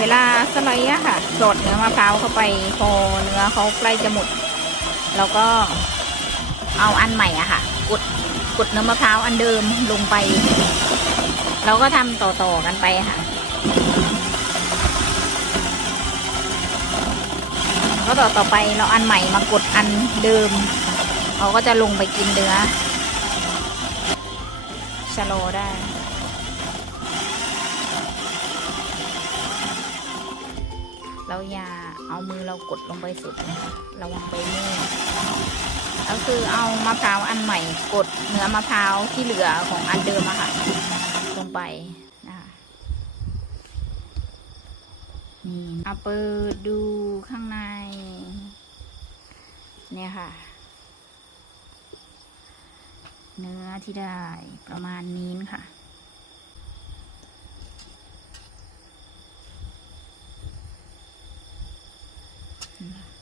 เวลาสไลด์อะค่ะสดเนื้อมะพร้าวเข้าไปพอเนื้อเขาใกล้จะหมดเราก็เอาอันใหม่อะค่ะ กดกดเนื้อมะพร้าวอันเดิมลงไป เราก็ทำต่อๆกันไปค่ะ ก็ต่อต่อไปเราอันใหม่มากดอันเดิมเขาก็จะลงไปกินเนื้อชะโลได้ เราอย่าเอามือเรากดลงไปสุดนะคะระวังใบมีดก็คือเอามะพร้าวอันใหม่กดเนื้อมะพร้าวที่เหลือของอันเดิมอะค่ะ ลงไปนะคะนี่เอาเปิดดูข้างใน เนี่ยค่ะ เนื้อที่ได้ประมาณนี้ค่ะ อืม